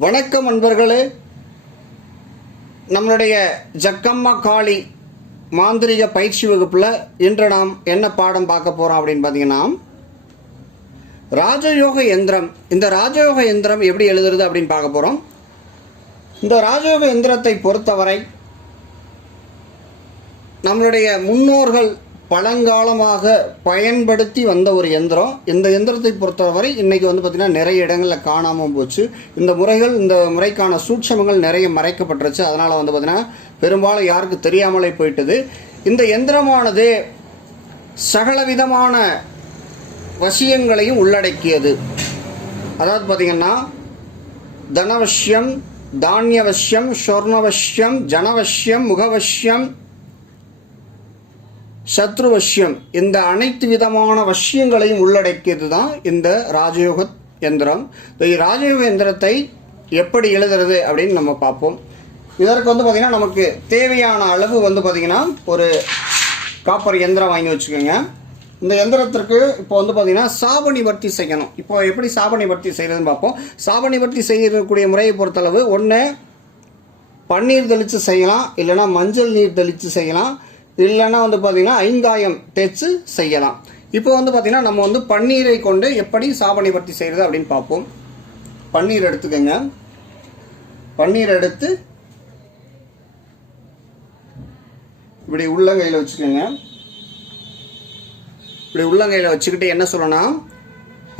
வணக்கம் அன்பர்களே. நம்மளுடைய ஜக்கம்மா காளி மாந்திரிக பயிற்சி வகுப்பில் இன்று நாம் என்ன பாடம் பார்க்க போகிறோம் அப்படின்னு பார்த்தீங்கன்னா ராஜயோக எந்திரம். இந்த ராஜயோக எந்திரம் எப்படி எழுதுறது அப்படின்னு பார்க்க போகிறோம் இந்த ராஜயோக எந்திரத்தை பொறுத்தவரை நம்மளுடைய முன்னோர்கள் பழங்காலமாக பயன்படுத்தி வந்த ஒரு எந்திரம். இந்த எந்திரத்தை பொறுத்தவரை இன்றைக்கி வந்து பார்த்திங்கன்னா நிறைய இடங்களில் காணாமல் போச்சு. இந்த முறைகள் இந்த முறைக்கான சூட்சமங்கள் நிறைய மறைக்கப்பட்டுருச்சு. அதனால் வந்து பார்த்திங்கன்னா பெரும்பாலும் யாருக்கு தெரியாமலே போயிட்டது. இந்த எந்திரமானது சகலவிதமான வசியங்களையும் உள்ளடக்கியது. அதாவது பார்த்திங்கன்னா தனவசியம் தானியவசியம் சொர்ணவசியம் ஜனவசியம் முகவசியம் சத்ருவசியம் இந்த அனைத்து விதமான வஷ்யங்களையும் உள்ளடக்கியது தான் இந்த ராஜயோக எந்திரம். இந்த ராஜயோக எந்திரத்தை எப்படி எழுதுறது அப்படின்னு நம்ம பார்ப்போம். இதற்கு வந்து பார்த்திங்கன்னா நமக்கு தேவையான அளவு வந்து பார்த்திங்கன்னா ஒரு காப்பர் எந்திரம் வாங்கி வச்சுக்கோங்க. இந்த எந்திரத்திற்கு இப்போ வந்து பார்த்திங்கன்னா சாப நிவர்த்தி செய்யணும். இப்போ எப்படி சாப நிவர்த்தி செய்கிறதுன்னு பார்ப்போம். சாப நிவர்த்தி செய்யக்கூடிய முறையை பொறுத்தளவு ஒன்று பன்னீர் தெளித்து செய்யலாம். இல்லைன்னா மஞ்சள் நீர் தெளித்து செய்யலாம். இல்லைன்னா வந்து பார்த்தீங்கன்னா ஐந்தாயம் தேய்ச்சி செய்யலாம். இப்போ வந்து பார்த்தீங்கன்னா நம்ம வந்து பன்னீரை கொண்டு எப்படி சாபனை பற்றி செய்கிறது அப்படின்னு பார்ப்போம். பன்னீர் எடுத்துக்கோங்க. பன்னீர் எடுத்து இப்படி உள்ளங்கையில் வச்சுக்கோங்க. இப்படி உள்ளங்கையில் வச்சுக்கிட்டு என்ன சொல்லணும்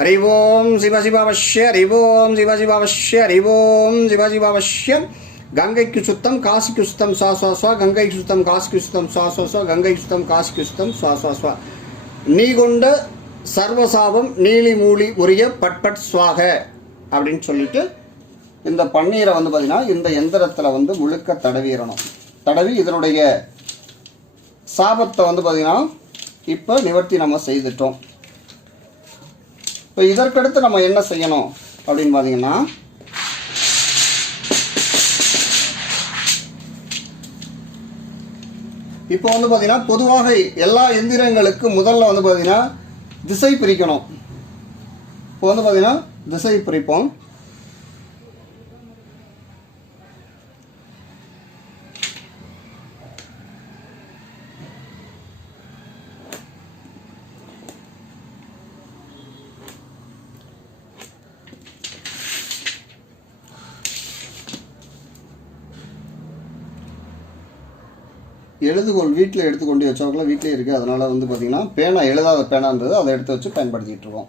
அறிவோம் சிவ சிவாவஷ்ய ஹரிவோம் சிவ சிவாவஷ்ய ஹரிவோம் சிவ சிவாவஷ்யம் கங்கைக்கு சுத்தம் காசிக்கு சுத்தம் சுவா சுவா சுவா. கங்கைக்கு சுத்தம் காசிக்கு சுத்தம் சுவா சுவா சுவா. கங்கைக்கு சுத்தம் காசிக்கு சுத்தம் சுவா சுவா சுவா. நீ கொண்ட சர்வசாபம் நீலி மூலி உரிய பட்பட் சுவாக. அப்படின்னு சொல்லிட்டு இந்த பன்னீரை வந்து பார்த்தீங்கன்னா இந்த எந்திரத்தில் வந்து முழுக்க தடவிடணும் தடவி இதனுடைய சாபத்தை வந்து பார்த்தீங்கன்னா இப்போ நிவர்த்தி நம்ம செய்துட்டோம். இப்போ இதற்கடுத்து நம்ம என்ன செய்யணும் அப்படின்னு பார்த்தீங்கன்னா இப்போ வந்து பார்த்தீங்கன்னா பொதுவாக எல்லா எந்திரங்களுக்கு முதல்ல வந்து பார்த்தீங்கன்னா திசை பிரிக்கணும். இப்போ வந்து பார்த்தீங்கன்னா திசை பிரிப்போம். எழுதுகோள் வீட்டில் எடுத்துக்கொண்டு வச்சவங்களாம் வீட்டிலே இருக்குது அதனால் வந்து பார்த்திங்கன்னா பேனா எழுதாத பேனான்றது அதை எடுத்து வச்சு பயன்படுத்திகிட்டு இருக்கோம்.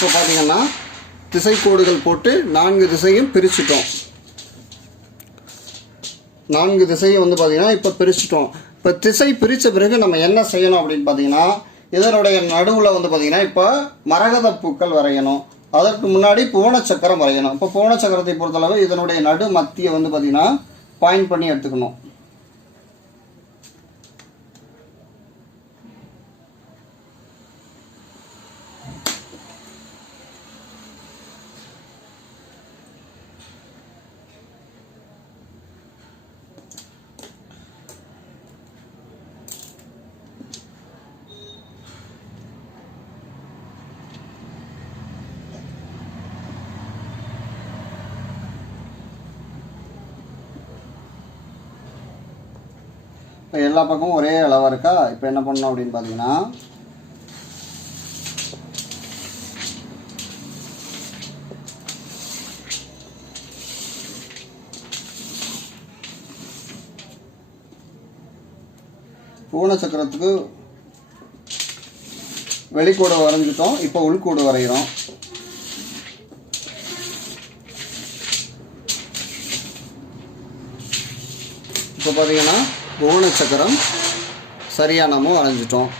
இப்போ பார்த்தீங்கன்னா திசைக்கோடுகள் போட்டு நான்கு திசையும் பிரிச்சுட்டோம். நான்கு திசையும் வந்து பார்த்தீங்கன்னா இப்போ பிரிச்சுட்டோம். இப்போ திசை பிரித்த பிறகு நம்ம என்ன செய்யணும் அப்படின்னு பார்த்தீங்கன்னா இதனுடைய நடுவில் வந்து பார்த்தீங்கன்னா இப்போ மரகத பூக்கள் வரையணும். அதற்கு முன்னாடி பூனச்சக்கரம் சக்கரம் வரையணும். இப்போ பூனச்சக்கரத்தை சக்கரத்தை பொறுத்தளவு இதனுடைய நடு மத்தியை வந்து பார்த்தீங்கன்னா பாயிண்ட் பண்ணி எடுத்துக்கணும். இப்போ எல்லா பக்கமும் ஒரே அளவாக இருக்கா? இப்போ என்ன பண்ணணும் அப்படின்னு பார்த்தீங்கன்னா பூன சக்கரத்துக்கு வெளிக்கூடு வரைஞ்சிட்டோம். இப்போ உள்கூடு வரைகிறோம். இப்போ பார்த்தீங்கன்னா புவனச்சக்கரம் சரியாக நம்ம வரைஞ்சிட்டோம்.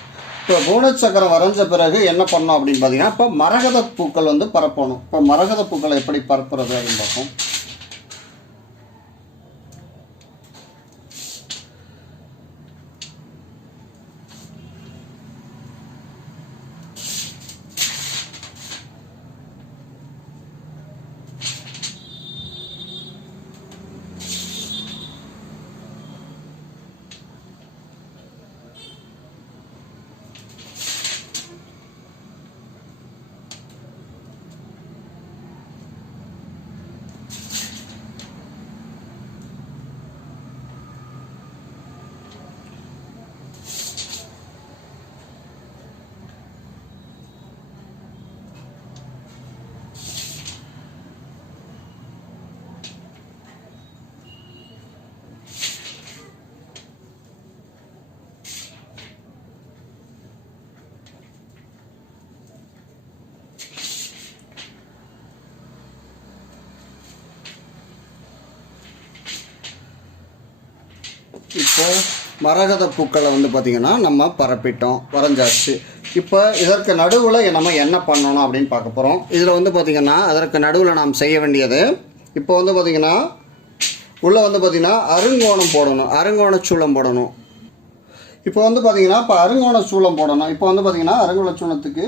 இப்போ புவனச்சக்கரம் வரைஞ்ச பிறகு என்ன பண்ணோம் அப்படின்னு பார்த்தீங்கன்னா இப்போ மரகத பூக்கள் வந்து பரப்பணும். இப்போ மரகத பூக்களை எப்படி பரப்புறது அப்படின்னு பார்ப்போம். இப்போ மரகத பூக்களை வந்து பார்த்திங்கன்னா நம்ம பரப்பிட்டோம் வரைஞ்சாச்சு இப்போ இதற்கு நடுவில் நம்ம என்ன பண்ணணும் அப்படின்னு பார்க்க போகிறோம் இதில் வந்து பார்த்திங்கன்னா அதற்கு நடுவில் நாம் செய்ய வேண்டியது இப்போ வந்து பார்த்திங்கன்னா உள்ளே வந்து பார்த்திங்கன்னா அருங்கோணம் போடணும் அருங்கோண சூளம் போடணும். இப்போ வந்து பார்த்திங்கன்னா இப்போ அருங்கோண சூளம் போடணும். இப்போ வந்து பார்த்திங்கன்னா அருங்கோண சூளத்துக்கு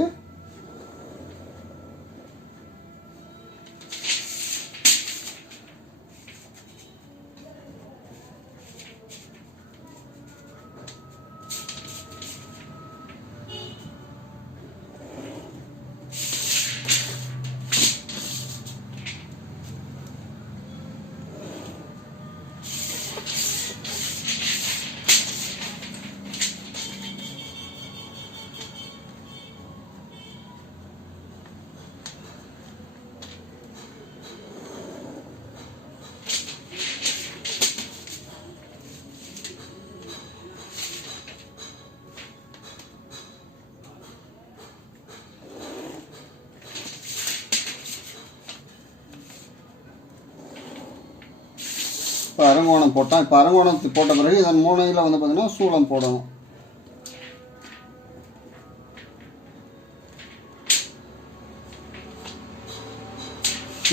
இப்போ அரங்கோணம் போட்டோம் இப்போ அரங்கோணத்து போட்ட பிறகு இதன் மூணையில் வந்து பார்த்திங்கன்னா சூளம் போடணும்.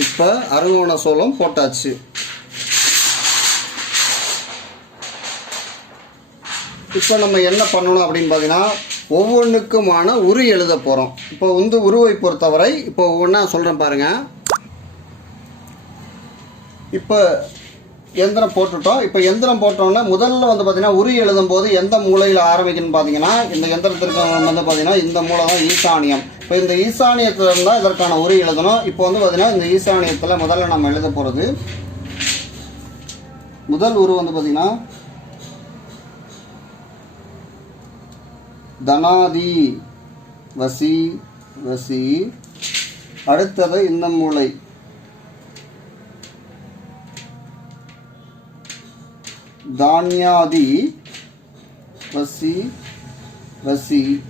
இப்போ அரங்கோண சோளம் போட்டாச்சு. இப்போ நம்ம என்ன பண்ணணும் அப்படின்னு பார்த்தீங்கன்னா ஒவ்வொன்றுக்குமான உரு எழுத போகிறோம் இப்போ வந்து உருவை பொறுத்தவரை இப்போ ஒவ்வொன்றா சொல்கிறேன் பாருங்கள் இப்போ எந்திரம் போட்டுட்டோம். இப்போ எந்திரம் போட்டோன்னே முதல்ல வந்து பார்த்தீங்கன்னா உரி எழுதும் போது எந்த மூலையில் ஆரம்பிக்கணும்னு பார்த்தீங்கன்னா இந்த எந்திரத்திற்கு வந்து பார்த்தீங்கன்னா இந்த மூலை தான் ஈசானியம். இப்போ இந்த ஈசானியத்தில் இருந்தால் இதற்கான உரி எழுதணும். இப்போ வந்து பார்த்தீங்கன்னா இந்த ஈசானியத்தில் முதல்ல நம்ம எழுத போகிறது முதல் உரு வந்து பார்த்தீங்கன்னா தனாதி வசி வசி அடுத்தது இந்த மூளை தானியாதி வசி வசி.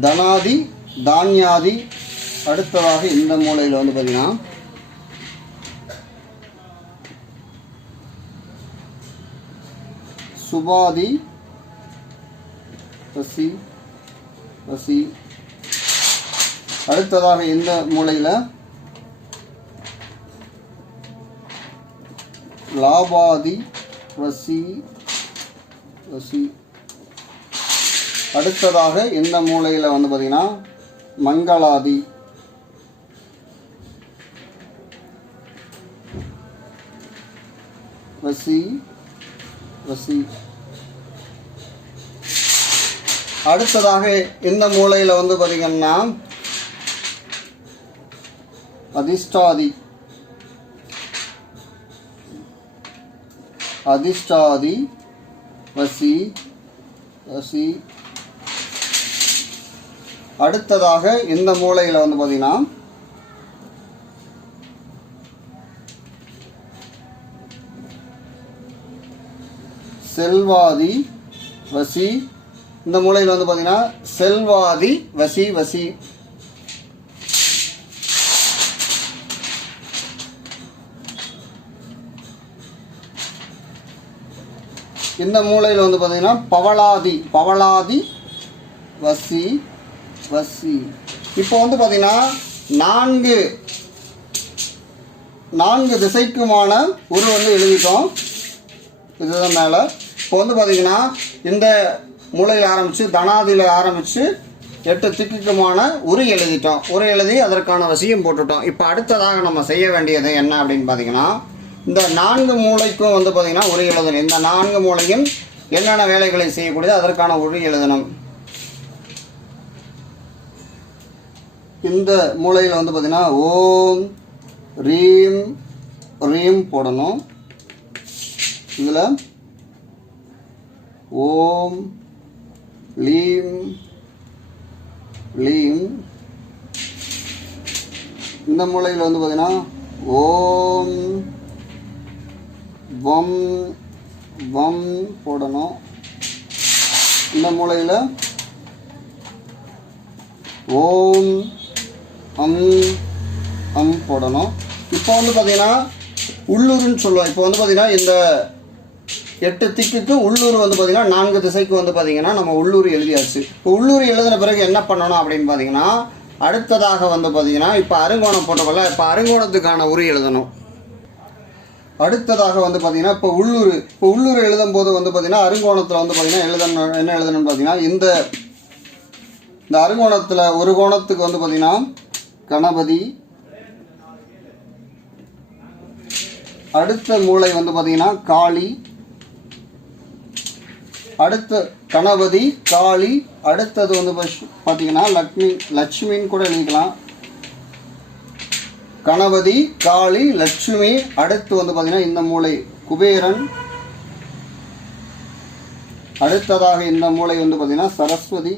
தனாதி தானியாதி. அடுத்ததாக இந்த மூலையில் வந்து பார்த்தீங்கன்னா சுபாதி வசி வசி. அடுத்ததாக இந்த மூலையில் லாபாதி ஸ்வசி ஸ்வசி அடுத்ததாக இந்த மூலையில் வந்து பார்த்தீங்கன்னா மங்களாதி. வசி வசி. அடுத்ததாக இந்த மூலையில் வந்து பார்த்தீங்கன்னா அதிஷ்டாதி. அதிஷ்டாதி வசி வசி. அடுத்ததாக இந்த மூலையில் வந்து பார்த்தீங்கன்னா செல்வாதி வசி. இந்த மூலையில் வந்து பார்த்தீங்கன்னா செல்வாதி வசி வசி. இந்த மூலையில் வந்து பார்த்தீங்கன்னா பவளாதி பவளாதி வசி வசி. இப்போ வந்து பார்த்தீங்கன்னா நான்கு நான்கு திசைக்குமான உரு வந்து எழுதிட்டோம். இதுதான் மேலே. இப்போ வந்து பார்த்தீங்கன்னா இந்த மூலையில் ஆரம்பித்து தனாதியில் ஆரம்பித்து எட்டு திக்குக்குமான உரு எழுதிட்டோம். உரு எழுதி அதற்கான வசியம் போட்டுட்டோம். இப்போ அடுத்ததாக நம்ம செய்ய வேண்டியது என்ன அப்படின்னு பார்த்தீங்கன்னா இந்த நான்கு மூளைக்கும் வந்து பார்த்தீங்கன்னா உரு எழுதணும். இந்த நான்கு மூளையும் என்னென்ன வேலைகளை செய்யக்கூடியது அதற்கான ஒரு எழுதணும். இந்த மூலையில் வந்து பார்த்தீங்கன்னா ஓம் ரீம் ரீம் போடணும். இதில் ஓம் லீம் லீம். இந்த மூலையில் வந்து பார்த்தீங்கன்னா ஓம் வம் வம் போடணும். இந்த மூலையில் ஓம் அம் அம் போடணும். இப்போ வந்து பார்த்தீங்கன்னா உள்ளூர்னு சொல்லுவோம் இப்போ வந்து பார்த்தீங்கன்னா இந்த எட்டு திக்குக்கு உள்ளூர் வந்து பார்த்தீங்கன்னா நான்கு திசைக்கு வந்து பார்த்தீங்கன்னா நம்ம உள்ளூர் எழுதியாச்சு. இப்போ உள்ளூர் எழுதின பிறகு என்ன பண்ணணும் அப்படின்னு பார்த்தீங்கன்னா அடுத்ததாக வந்து பார்த்தீங்கன்னா இப்போ அருங்கோணம் போட்டோம்ல இப்போ அருங்கோணத்துக்கான உரி எழுதணும். அடுத்ததாக வந்து பார்த்தீங்கன்னா இப்போ உள்ளூர் இப்போ உள்ளூர் எழுதும் போது வந்து பார்த்தீங்கன்னா அருங்கோணத்தில் வந்து பார்த்தீங்கன்னா எழுதணும் என்ன எழுதணும்னு பார்த்தீங்கன்னா இந்த இந்த அருங்கோணத்தில் ஒரு கோணத்துக்கு வந்து பார்த்தீங்கன்னா கணபதி அடுத்த மூளை வந்து பார்த்தீங்கன்னா காளி அடுத்த கணபதி காளி அடுத்தது வந்து பார்த்தீங்கன்னா லக்ஷ்மி லட்சுமின்னு கூட எழுதிக்கலாம். கணபதி காளி லட்சுமி அடுத்து வந்து பார்த்தீங்கன்னா இந்த மூளை குபேரன். அடுத்ததாக இந்த மூளை வந்து பார்த்தீங்கன்னா சரஸ்வதி.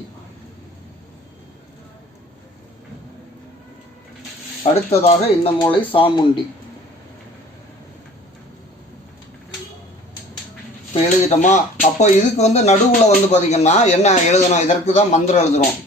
அடுத்ததாக இந்த மூளை சாமுண்டி. இப்போ எழுதிட்டோமா? அப்போ இதுக்கு வந்து நடுவில் வந்து பார்த்தீங்கன்னா என்ன எழுதணும்? இதற்கு தான் மந்திரம் எழுதுறோம்.